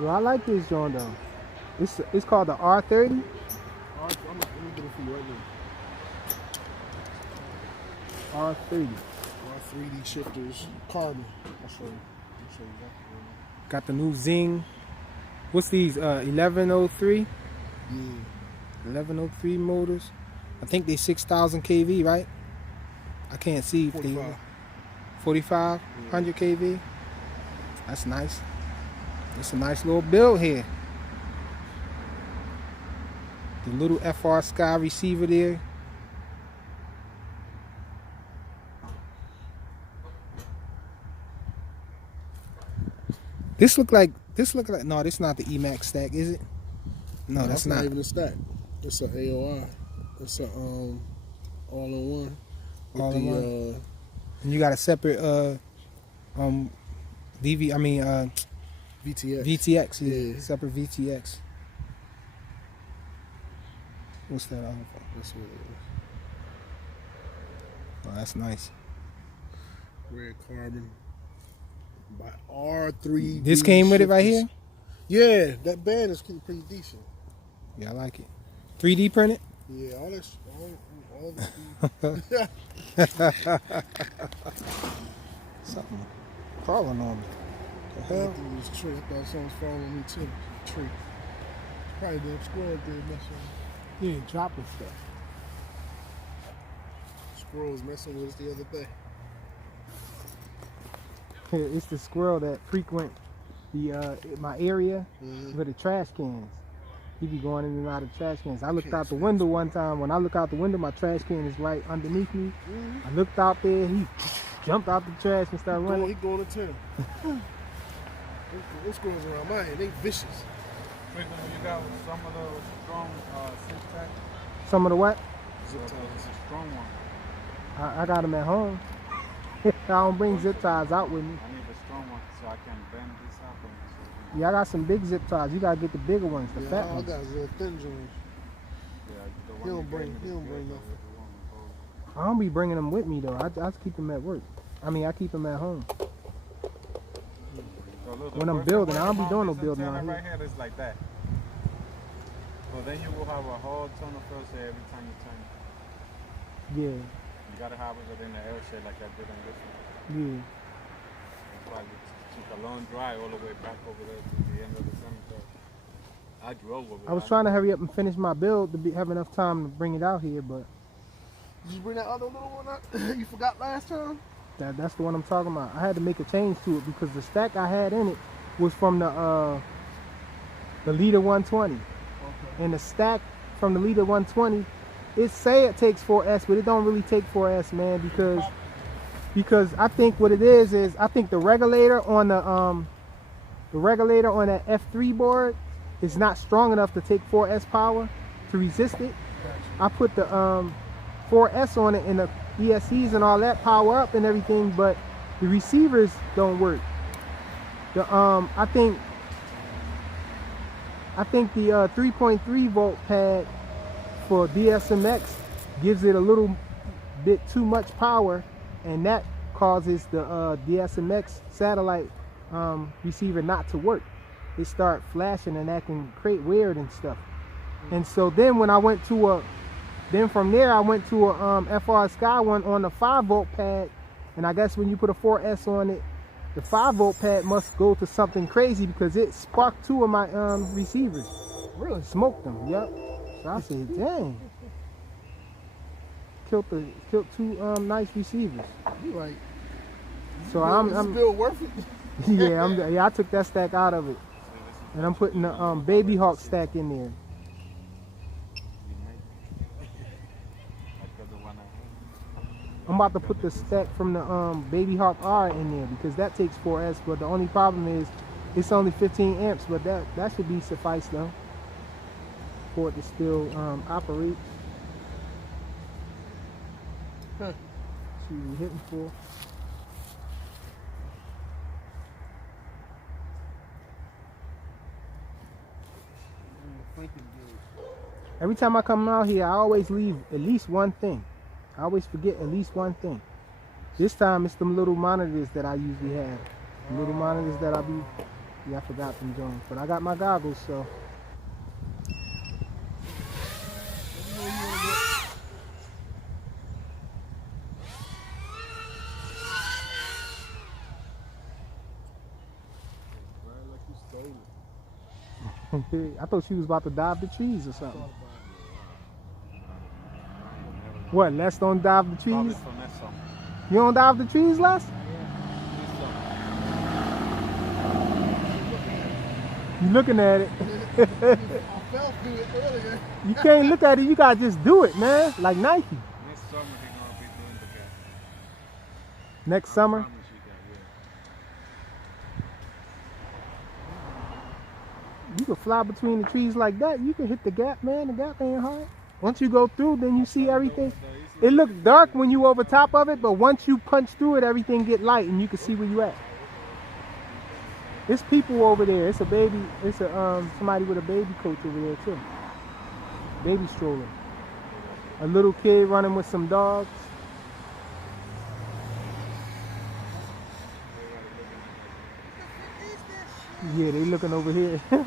Well, I like this joint though. It's called the R30. Let me get it for you right now. R30. R3D shifters, carbon. I'll show you. Exactly. Got the new Zing. What's these? 1103. Yeah. 1103 motors. I think they 6,000 kV, right? I can't see if 45. they 4,500 kV. That's nice. It's a nice little build here. The little FR Sky receiver there. This look like no, this not the EMAX stack, is it? No, that's not even a stack. It's an AOI. It's a all-in-one. All-in-one. And you got a separate VTX. VTX, yeah. Separate VTX. What's that on? That's what it is. Oh, that's nice. Red carbon. By R3. This came with it right here? Yeah, that band is pretty decent. Yeah, I like it. 3D printed? Yeah, all this. Something crawling on me. The hell? This tree. I thought something was falling on me too. Tree. Probably the squirrel did mess with me. Yeah, dropping stuff. Squirrel was messing with us the other day. It's the squirrel that frequent the my area with the trash cans. He be going in and out of trash cans. I looked out the window one time. When I look out the window, my trash can is right underneath me. I looked out there. He jumped out the trash and started running. He going to town. Those squirrels around my head, they vicious. You got some of the strong zip ties? Some of the what? Zip ties. The strong one. I got them at home. I don't bring zip ties out with me. I need the strong one so I can bend this up. Yeah, I got some big zip ties. You gotta get the bigger ones, the fat ones. I got little thin joints. Yeah, he don't bring nothing. I don't be bringing them with me though. I just keep them at work. I mean, I keep them at home. So look, when I'm building, I don't be doing no building out right here. here is like that. So then you will have a whole ton of filter every time you turn it. Yeah. You gotta have it within the air shade like I did on this one. Yeah. That's why we took a long drive all the way back over there to the end of the cemetery. I drove over there. I was trying to hurry up and finish my build to have enough time to bring it out here, but did you bring that other little one out you forgot last time? That's the one I'm talking about. I had to make a change to it because the stack I had in it was from the Leader 120. Okay. And the stack from the Leader 120, it say it takes 4S, but it don't really take 4S, man, because I think what it is I think the regulator on that F3 board is not strong enough to take 4S power to resist it. I put the 4S on it and the ESCs and all that power up and everything, but the receivers don't work. The I think the 3.3 volt pad for DSMX gives it a little bit too much power, and that causes the DSMX satellite receiver not to work. It start flashing and acting weird and stuff. And so then when I went to from there I went to a FR Sky one on the 5 volt pad, and I guess when you put a 4S on it, the 5 volt pad must go to something crazy because it sparked 2 of my receivers. Really smoked them. Yep. So I said, dang. Killed 2 nice receivers. You like? So I'm still worth it. yeah, I took that stack out of it, and I'm putting the Babyhawk stack in there. I'm about to put the stack from the Babyhawk-R in there because that takes 4S, but the only problem is it's only 15 amps, but that should be suffice though for it to still operate. Huh. See what we're hitting for. Every time I come out here, I always leave at least one thing. I always forget at least one thing. This time it's them little monitors that I usually have. The little monitors that I be Yeah, I forgot them Jones, but I got my goggles, so. Right, like you stole it. I thought she was about to dive the trees or something. Thought about What, Les don't dive the Probably trees? for next summer. You don't dive the trees, Les? This summer. You looking at it. it. I fell through it earlier. You can't look at it, you gotta just do it, man. Like Nike. Next summer they're gonna be doing the gap. Next I summer. promise you that, You can fly between the trees like that. You can hit the gap, man. The gap ain't hard. Once you go through, then you see everything. It looks dark when you over top of it, but once you punch through it, everything get light and you can see where you at. There's people over there. It's a baby. It's a somebody with a baby coach over there too. Baby stroller. A little kid running with some dogs. Yeah, they looking over here. My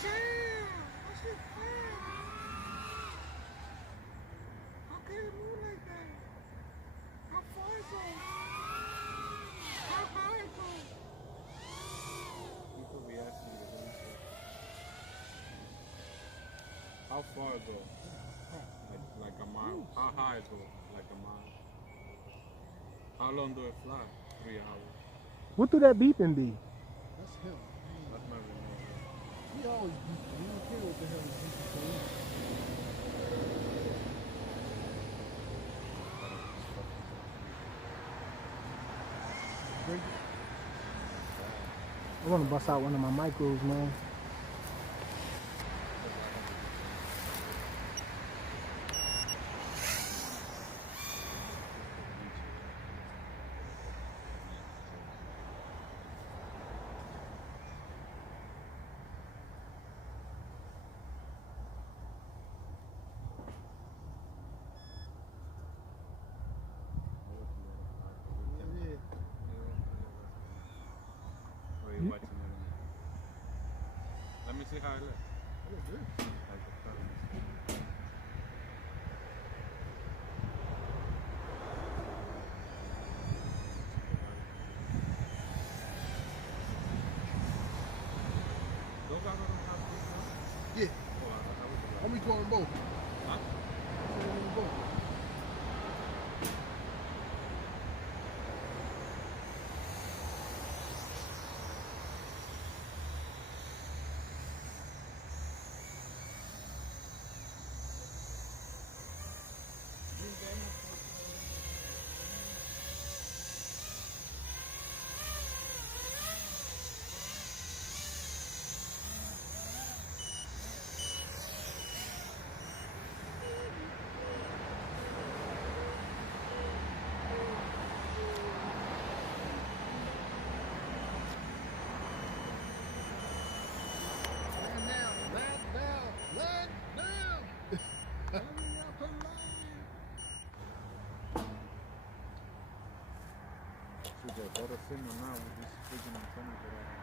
chair! What's your friend? How can it move like that? How far it goes? How high it goes? people be asking me the same stuff. How far it go? Like a mile. How high it go? Like a mile. How long do it fly? 3 hours. What do that beeping be? That's him. That's not even know. He always beeping. He don't care what the hell he's beeping for. Break it. I want to bust out one of my micros, man. Yeah. Oh, you're watching it. Let me see how it looks. Yeah, good. Like the color. Those guys don't have this one? Yeah. Oh, I was I'm recording both. Huh? I'm recording both. Land down, land down, land down. Hurry up and land. Shoot, they better signal now with this freaking antenna that I have.